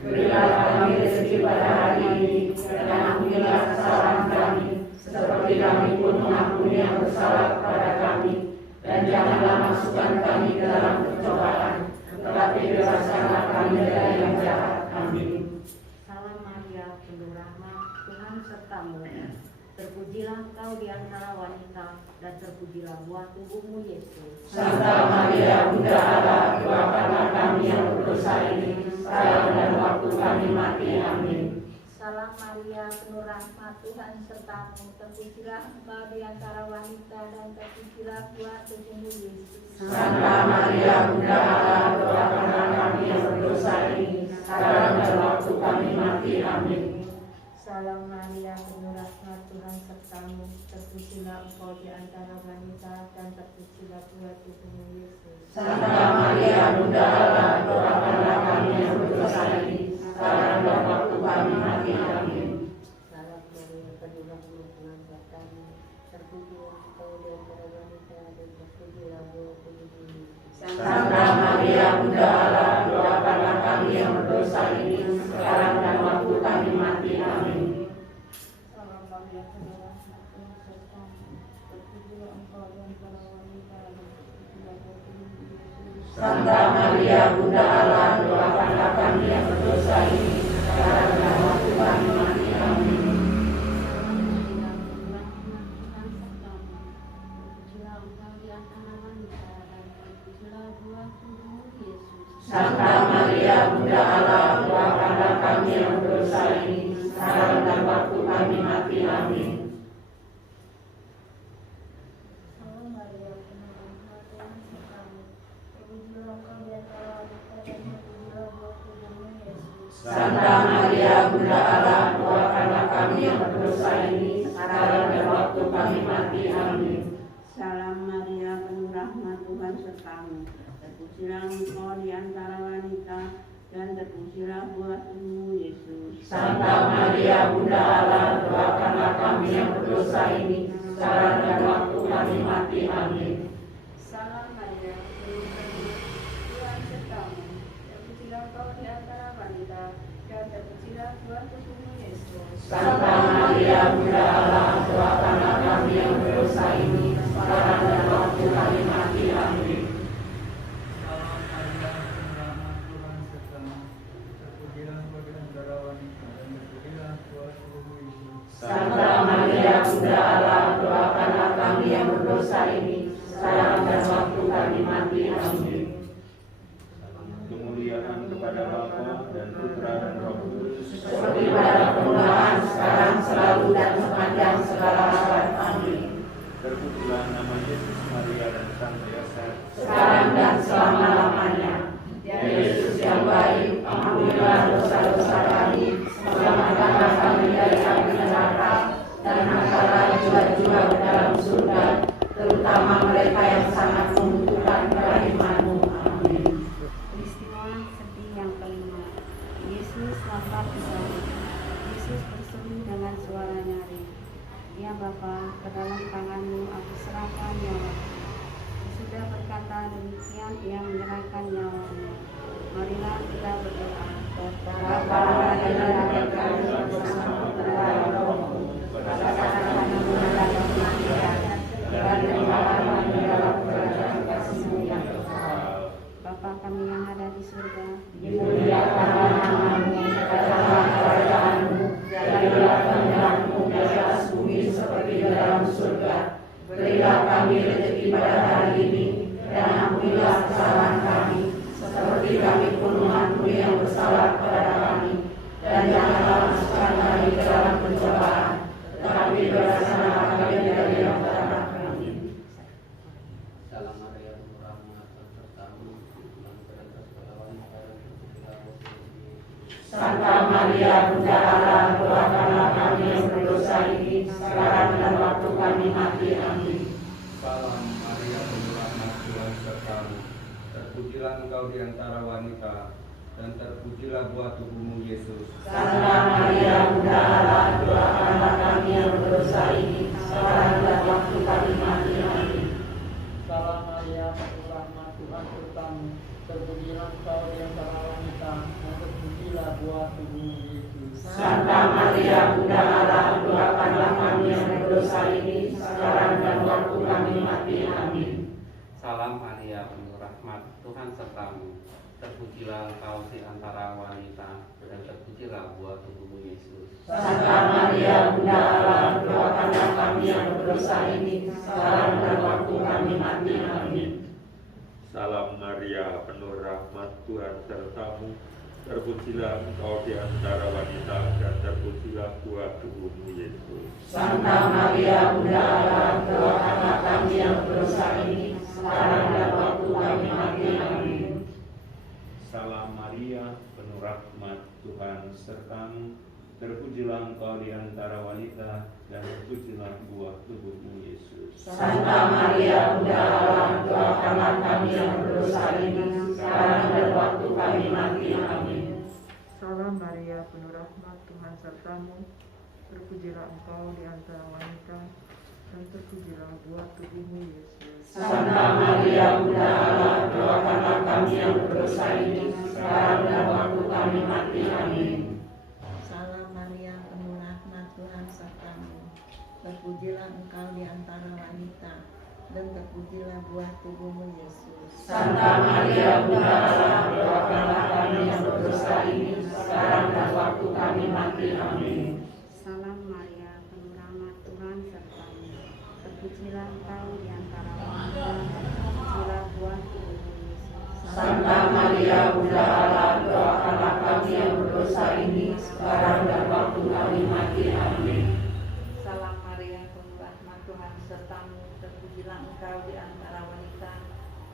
Berilah kami rezeki pada hari ini, dan ampunilah kesalahan kami, seperti kami pun mengampuni yang bersalah kepada kami. Dan janganlah masukkan kami ke dalam pencobaan, tetapi bebaskanlah kami dari yang jahat. Amin. Salam Maria, penuh rahmat, Tuhan sertamu. Terpujilah engkau di antara wanita, dan terpujilah buah tubuhmu, Yesus. Santa Maria, Bunda Allah, doakanlah kami yang berdosa ini, sekarang dan waktu kami mati. Amin. Salam Maria, penuh rahmat, Tuhan sertamu. Terpujilah engkau di antara wanita dan terpujilah buah tubuhmu Yesus. Santa Maria, Bunda Allah, doakanlah kami yang berdosa ini, sekarang dan waktu kami mati. Amin. Salam Maria, penuh rahmat, Tuhan sertamu. Terpujilah engkau di antara wanita dan terpujilah buah tubuhmu Yesus. Santa Maria, Bunda Allah, doakanlah kami yang berdosa ini, sekarang dan waktu kami mati. Amin. Salam Maria, penuh rahmat, Tuhan sertamu. Terpujilah engkau di antara wanita dan terpujilah buah tubuhmu Yesus. Santa Maria, Bunda Allah, doakanlah kami yang berdosa ini, sekarang dan waktu kami mati. Amin. Salam Maria, penuh rahmat, Tuhan sertamu. Terpujilah engkau di antara wanita dan terpujilah buah tubuhmu Yesus. Santa Maria, Bunda Allah, doakanlah kami yang berdosa ini, sekarang dan waktu kami mati. Amin. Santa Maria, Bunda Allah, doakanlah kami yang berdosa ini, sekarang dan waktu kami mati. Amin. Salam Maria, penuh rahmat, Tuhan sertamu. Terpujilah engkau di antara wanita dan terpujilah buah tubuhmu Yesus. Santa Maria, Bunda Allah, doakanlah kami yang berdosa ini, sekarang dan waktu kami mati. Amin. Salam Maria, penuh rahmat, Tuhan sertamu. Terpujilah engkau di antara wanita dan terpujilah buah tubuhmu Yesus. Santa Maria, Bunda Allah, doakanlah kami yang berdosa ini, sekarang dan waktu kami mati. Amin. Salam Maria, penuh rahmat, Tuhan sertamu. Terpujilah engkau di antara wanita dan terpujilah buah tubuhmu Yesus. Santa Maria, Bunda Allah, doakanlah kami yang berdosa ini, sekarang dan waktu kami mati. Amin. Salam Maria, penuh rahmat, Tuhan sertamu. Terpujilah engkau di antara wanita dan terpujilah buah tubuhmu Yesus. Santa Maria, Bunda Allah, doakanlah kami yang berdosa ini, sekarang dan waktu kami mati. Amin. Kemuliaan kepada Bapa dan Putra dan Roh Kudus. Seperti pada permulaan, sekarang, selalu, dan sepanjang segala abad. Amin. Terpujilah nama Yesus, Maria dan Santo Yosef. Sekarang dan selama-lamanya. Ya Yesus yang baik, ampunilah dosa-dosa kami, selamatkanlah kami dari api neraka, dan angkatlah jiwa-jiwa ke dalam surga, terutama mereka yang sangat membutuhkan kerahiman-Mu. Amin. Peristiwa sedih yang kelima. Yesus wafat di salib. Yesus berseru dengan suara nyaring, "Ya Bapa, ke dalam tangan-Mu aku serahkan nyawa." Sudah berkata demikian, ia menyerahkan nyawanya. Marilah kita berdoa. Bapa yang ada di kami bersama dalam Roh-Mu, berdasarkan kebenaran kematian, dan kehidupan di dalam kerajaan kasih-Mu yang kekal. Bapa kami yang ada di surga, Dimuliakanlah nama-Mu, datanglah kerajaan-Mu, jadilah kehendak-Mu di atas bumi seperti di dalam surga. Berilah kami rezeki pada hari ini, dan ampunilah kesalahan kami, seperti kami pun mengampuni yang bersalah kepada kami. Dan janganlah masukkan kami ke dalam pencobaan, tetapi bebaskanlah kami dari yang jahat. Amin. Salam Maria, penuh rahmat, Tuhan sertamu. Terpujilah engkau di antara segala wanita dan terpujilah buah tubuhmu Yesus. Santa Maria, Bunda Allah, doakanlah kami yang berdosa ini, sekarang dan waktu kami mati. Amin. Salam Maria, penuh rahmat, Tuhan sertamu. Terpujilah engkau di antara wanita, dan terpujilah buah tubuhmu Yesus. Santa Maria, Bunda Allah, doakanlah kami yang berdosa ini, sekarang dan waktu kami mati. Amin. Salam Maria, penuh rahmat, Tuhan sertamu. Terpujilah engkau di antara wanita dan terpujilah buah tubuhmu Yesus. Santa Maria, Bunda Allah, doakanlah kami yang berdosa ini, sekarang dan waktu kami mati. Amin. Salam Maria, penuh rahmat, Tuhan sertamu. Terpujilah engkau di antara wanita, dan terpujilah buah tubuhmu Yesus. Santa Maria, Bunda Allah, doakanlah kami yang berdosa ini, sekarang dan waktu kami mati. Amin. Salam Maria, penuh rahmat, Tuhan sertamu. terpujilah Engkau di antara wanita, dan terpujilah buah tubuhmu Yesus. Santa Maria Bunda Allah, doakanlah kami yang berdosa ini, sekarang dan waktu kami mati. Amin. Salam Maria, penuh rahmat, Tuhan sertamu, terpujilah Engkau di antara wanita, dan terpujilah buah tubuhmu Yesus. Santa Maria Bunda Allah, doakanlah kami yang berdosa ini, sekarang dan waktu kami mati. Amin. Salam Maria, penuh rahmat, Tuhan sertamu, terpujilah engkau di antara wanita, dan terpujilah buah tubuhmu Yesus. Santa Maria Bunda Allah, doakanlah kami yang berdosa ini, sekarang dan waktu kami mati. Amin. Salam Maria, penuh rahmat, Tuhan sertamu, terpujilah engkau di antara wanita, dan terpujilah buah tubuhmu Yesus. Santa Maria Bunda Allah, doakanlah kami yang berdosa ini, sekarang dan waktu kami mati. Amin. Salam Maria, penuh rahmat, Tuhan sertamu, terpujilah engkau di antara wanita, dan terpujilah buah tubuhmu Yesus. Santa Maria Bunda Allah, doakanlah kami yang berdosa ini, sekarang dan waktu kami mati. Amin. Salam Maria, penuh rahmat, Tuhan sertamu, terpujilah engkau di antara wanita,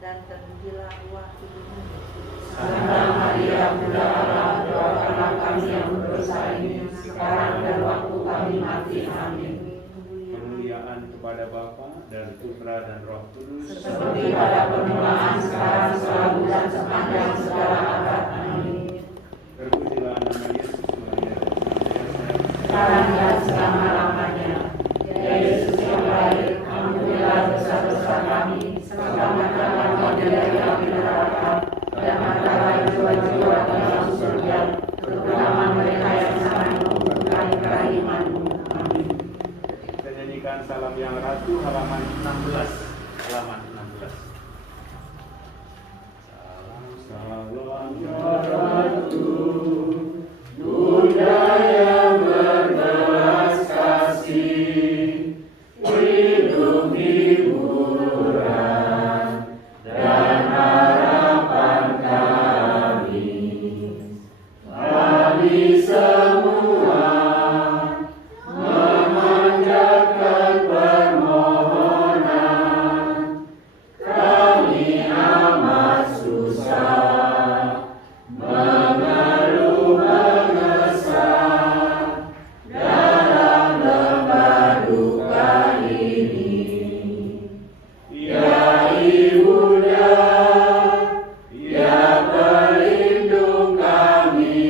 dan terpujilah buah tubuhmu Yesus. Santa Maria Bunda Allah, doakanlah kami yang berdosa ini, sekarang dan waktu kami mati. Amin. Kemuliaan kepada Bapa dan Putra dan Roh Kudus, Seperti pada permulaan, sekarang, selalu, dan sepanjang segala abad. Amin. terpujilah nama Yesus, Maria dan senantiasa, Sekarang dan selama-lamanya. Ya Yesus yang baik, ampunilah dosa-dosa kami, selamatkanlah kami dari api neraka, dan angkatlah jiwa-jiwa ke dalam surga, terutama mereka yang sangat membutuhkan kerahiman-Mu. Amin. Kita nyanyikan salam yang ratu halaman 16. Halaman 16. Salam salam ya ratu, Bunda yang berbelas kasih, hidup hiburan dan harapan kami. Kami semua memanjatkan permohonan. Kami amat susah, mengeluh mengesah dalam lembah duka ini. Ya Ibunda, ya pelindung kami,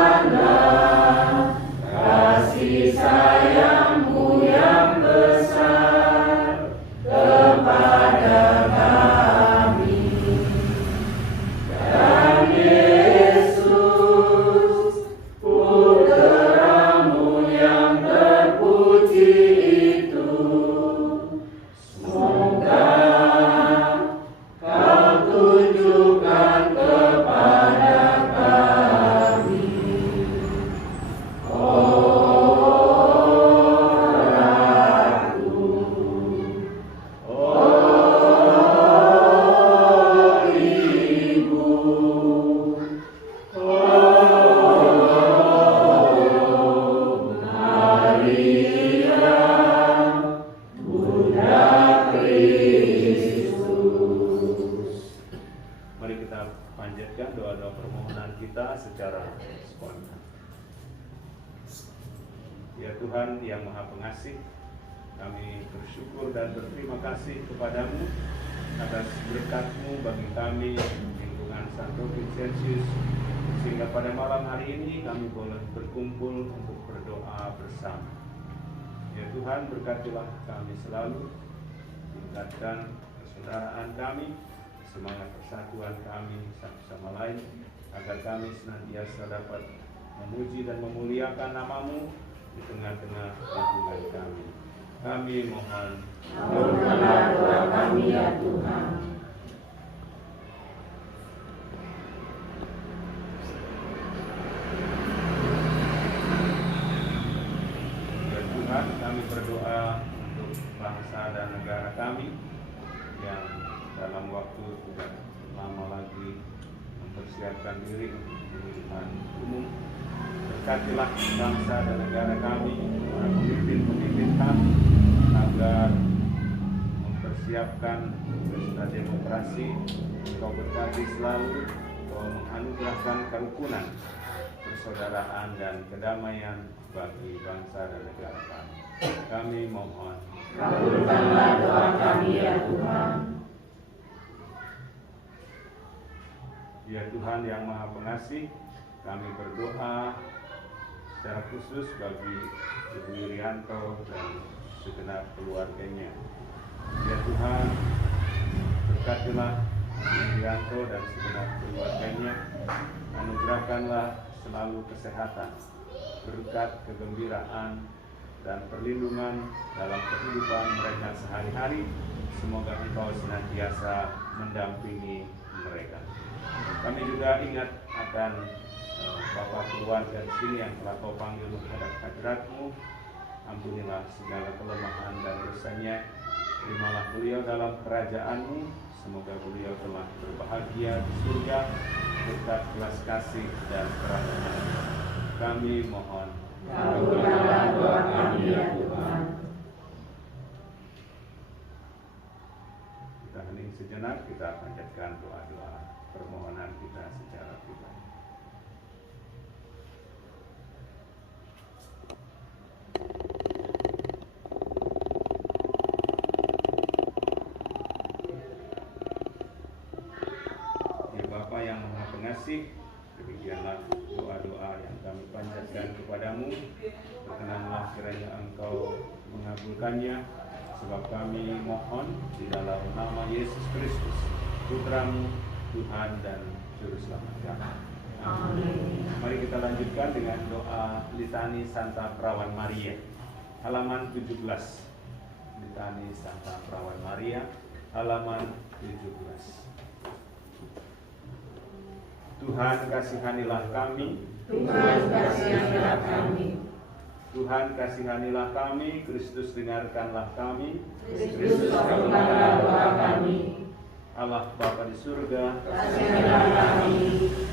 limpahkanlah kasih sayang-Mu yang besar kepada kami. Dan Yesus, Putra-Mu yang terpuji itu, semoga Kau tunjukkan kepada kami. Oh Ratu, oh Ibu, oh Maria, Bunda Kristus. mari kita panjatkan doa-doa permohonan kita secara spontan. Ya Tuhan yang Maha Pengasih, kami bersyukur dan berterima kasih kepadamu atas berkat-Mu bagi kami lingkungan Santo Vincentius, sehingga pada malam hari ini kami boleh berkumpul untuk berdoa bersama. Ya Tuhan, berkatilah kami selalu, tingkatkan persaudaraan kami, semangat persatuan kami satu sama lain, agar kami senantiasa dapat memuji dan memuliakan nama-Mu di tengah-tengah lingkungan kami. Kami mohon, Kabulkanlah doa kami ya Tuhan. ya Tuhan, kami berdoa untuk bangsa dan negara kami yang dalam waktu tidak lama lagi mempersiapkan diri untuk pemilihan umum. Berkatilah bangsa dan negara kami, para pemimpin-pemimpin kami, agar mempersiapkan pesta demokrasi. Engkau berkati selalu, Engkau menganugerahkan kerukunan, persaudaraan dan kedamaian bagi bangsa dan negara kami. Kami mohon, kabulkanlah doa kami ya Tuhan. Ya Tuhan yang Maha Pengasih, kami berdoa secara khusus bagi Ibu Irianto dan segenap keluarganya. Ya Tuhan, berkatilah Ibu Irianto dan segenap keluarganya, anugerahkanlah selalu kesehatan, berkat kegembiraan dan perlindungan dalam kehidupan mereka sehari-hari. Semoga Engkau senantiasa mendampingi mereka. Kami juga ingat akan Bapak keluarga di sini yang telah Kau panggil menghadap hadirat-Mu. Ampunilah segala kelemahan dan dosanya. Terimalah beliau dalam kerajaan-Mu. Semoga beliau telah berbahagia di surga berkat belas kasih dan kerahmat. Kami mohon, kabulkanlah doa kami ya Tuhan. Kita hening sejenak, kita panjatkan doa-doa permohonan kita secara pribadi. Ya Bapa yang Maha Pengasih, demikianlah doa-doa yang kami panjatkan kepadamu. Berkenanlah kiranya Engkau mengabulkannya, sebab kami mohon di dalam nama Yesus Kristus, Putra-Mu, Tuhan dan Juru Selamat kami. Amin. Mari kita lanjutkan dengan doa litani Santa Perawan Maria, halaman 17. Litani Santa Perawan Maria, halaman 17. Tuhan kasihanilah kami. Tuhan kasihanilah kami. Tuhan kasihanilah kami. Kristus dengarkanlah kami. Kristus kabulkanlah doa kami. Allah Bapa di surga, kasihanilah kami.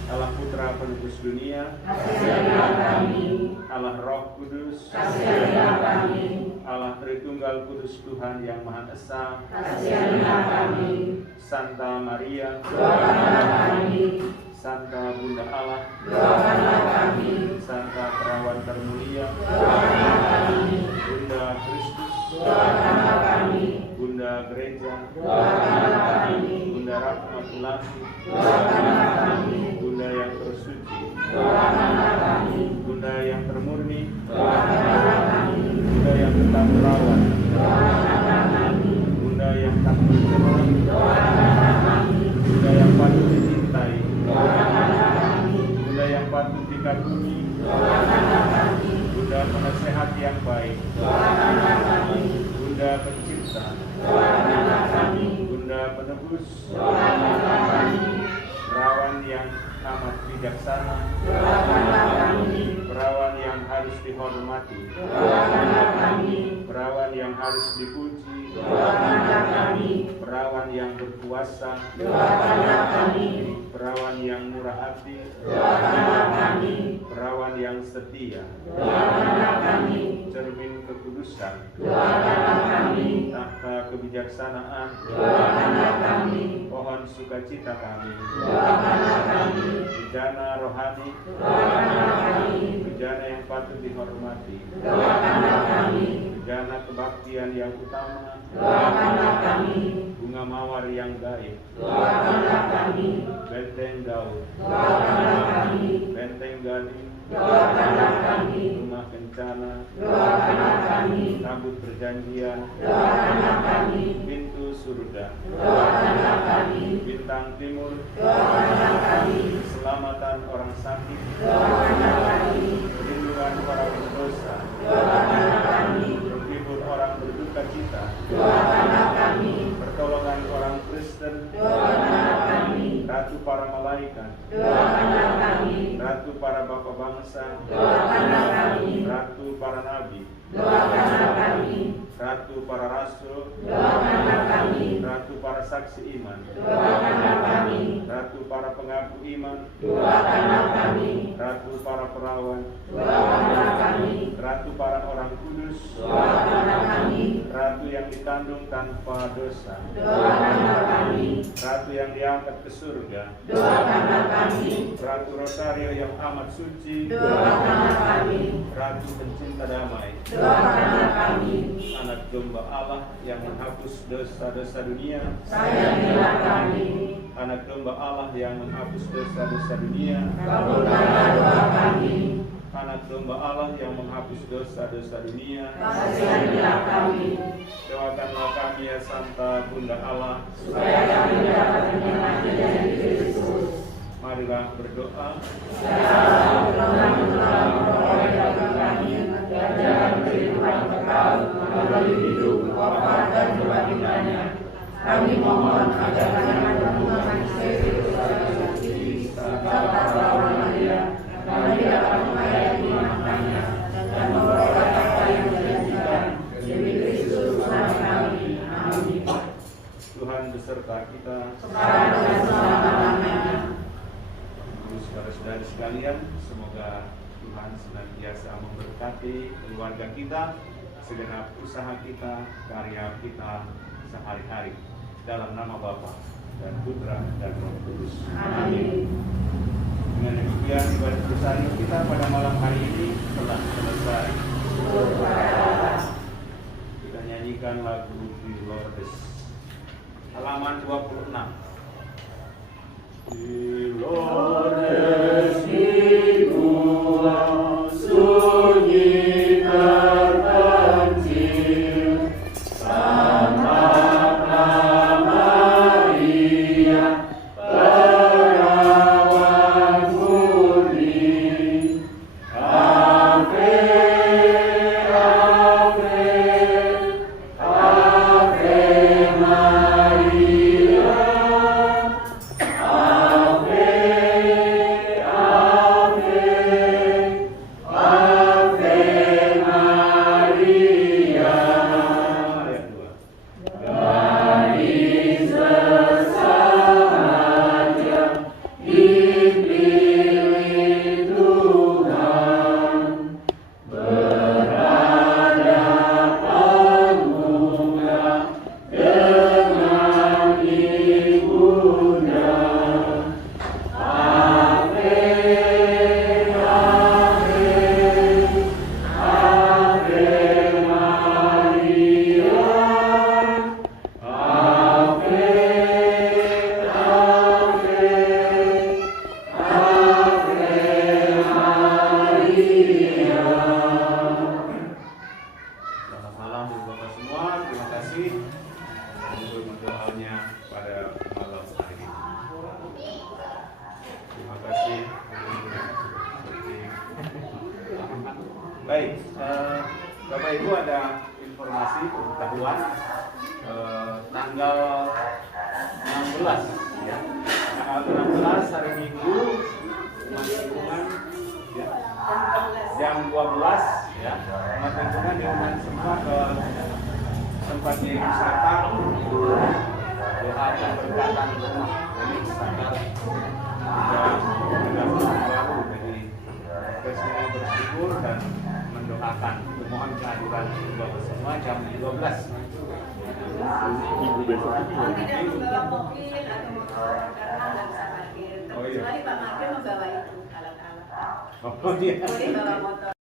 Allah Putra penebus dunia, kasihanilah kami. Allah Roh Kudus, kasihanilah kami. Allah Tritunggal Kudus Tuhan yang Maha Esa, kasihanilah kami. Santa Maria, doakanlah kami. Santa Bunda Allah, doakanlah kami. Santa Perawan Termulia, doakanlah kami. Bunda Kristus, doakanlah kami. Bunda Gereja, doakanlah kami. Bunda Rahmatullah, doakanlah kami. Bunda yang tersuci, doakanlah kami. Bunda yang termurni, doakanlah kami. Bunda yang tetap merawat, doakanlah kami. Bunda yang tak bercerai, doakanlah kami. Bunda yang patut dicintai, doakanlah kami. Bunda yang patut dikagumi, doakanlah kami. Bunda penasehat yang baik, doakanlah kami. Bunda pencipta, doakanlah kami. Bunda penebus, doakanlah kami. perawan yang amat bijaksana, doakanlah kami. perawan yang harus dihormati, doakanlah kami. perawan yang harus dipuji, doakanlah kami. perawan yang berkuasa, doakanlah kami. perawan yang murah hati, doakanlah kami. perawan yang setia, doakanlah kami. cermin kekudusan, doakanlah kami. tahta kebijaksanaan, doakanlah kami. pohon sukacita kami, doakanlah kami. bejana rohani, doakanlah kami. bejana yang patut dihormati, doakanlah kami. bejana kebaktian yang utama, doakanlah kami. bunga mawar yang gaib, doakanlah kami. benteng Daud, doakanlah kami. benteng Gading, doakanlah kami. rumah kencana, doakanlah kami. tabut perjanjian, doakanlah kami. pintu surga, doakanlah kami. bintang timur, doakanlah kami. keselamatan orang sakit, doakanlah kami. perlindungan orang berdosa, doakanlah kami. menghibur orang berduka cita, doakanlah kami. pertolongan orang Kristen, doakanlah kami. ratu para malaikat, doakanlah kami. ratu para bapak bangsa, doakanlah kami. ratu para nabi, doakanlah kami. Ratu para rasul, Doakanlah kami. Ratu para saksi iman, Doakanlah kami. Ratu para pengaku iman, Doakanlah kami. Ratu para perawan, Doakanlah kami. Ratu para orang kudus, Doakanlah kami. Ratu yang ditandung tanpa dosa, Doakanlah kami. Ratu yang diangkat ke surga, Doakanlah kami. Ratu Rosario yang amat suci, Doakanlah kami. Ratu pencinta damai, Doakanlah kami. Anak domba Allah yang menghapus dosa-dosa dunia, Sayangilah kami. Anak domba Allah yang menghapus dosa-dosa dunia, Kabulkanlah doa kami. Anak domba Allah yang menghapus dosa-dosa dunia, Kasianilah kami. doakanlah kami ya Santa Bunda Allah, Supaya kami dapat menikmati janji Kristus. marilah berdoa. Ya Allah, tolonglah memperoleh bagi kami ganjaran kehidupan kekal melalui hidup, wafat dan kebangkitannya. Kami mohon agar kami berhubungan Kristus serta perawan Maria, kami dapat menghayati maknanya dan memperoleh apa yang dijanjikan demi Kristus Tuhan kami. Amin. Tuhan beserta kita. Sekarang dan selama-lamanya. Saudara-saudari sekalian, semoga Tuhan senantiasa memberkati keluarga kita, segenap usaha kita, karya kita sehari-hari. Dalam nama Bapa dan Putra dan Roh Kudus. Amin. Dengan demikian ibadah bersama kita pada malam hari ini telah selesai. Kita nyanyikan lagu Di Lourdes, halaman 26. Di Lourdes di gua sunyi terpencil, santaplah Maria, perawan murni. Ave, Ave, Ave Maria. Baik, Bapak Ibu ada informasi pengetahuan tanggal 16 ya. Tanggal 16 hari Minggu Umat Lingkungan ya, jam 12 ya. Umat Lingkungan diundang semua ke tempat di wisata doa dan berkatan rumah. Jadi sangat ada baru, jadi kita semua bersyukur dan mendoakan memohon kehadiran Bapak semua jam 12. Minggu besok ini ya. Tidak membawa mobil atau motor karena nggak bisa parkir. Oh, iya. Kecuali Pak Marga membawa itu alat-alat. Oh iya. Boleh bawa motor.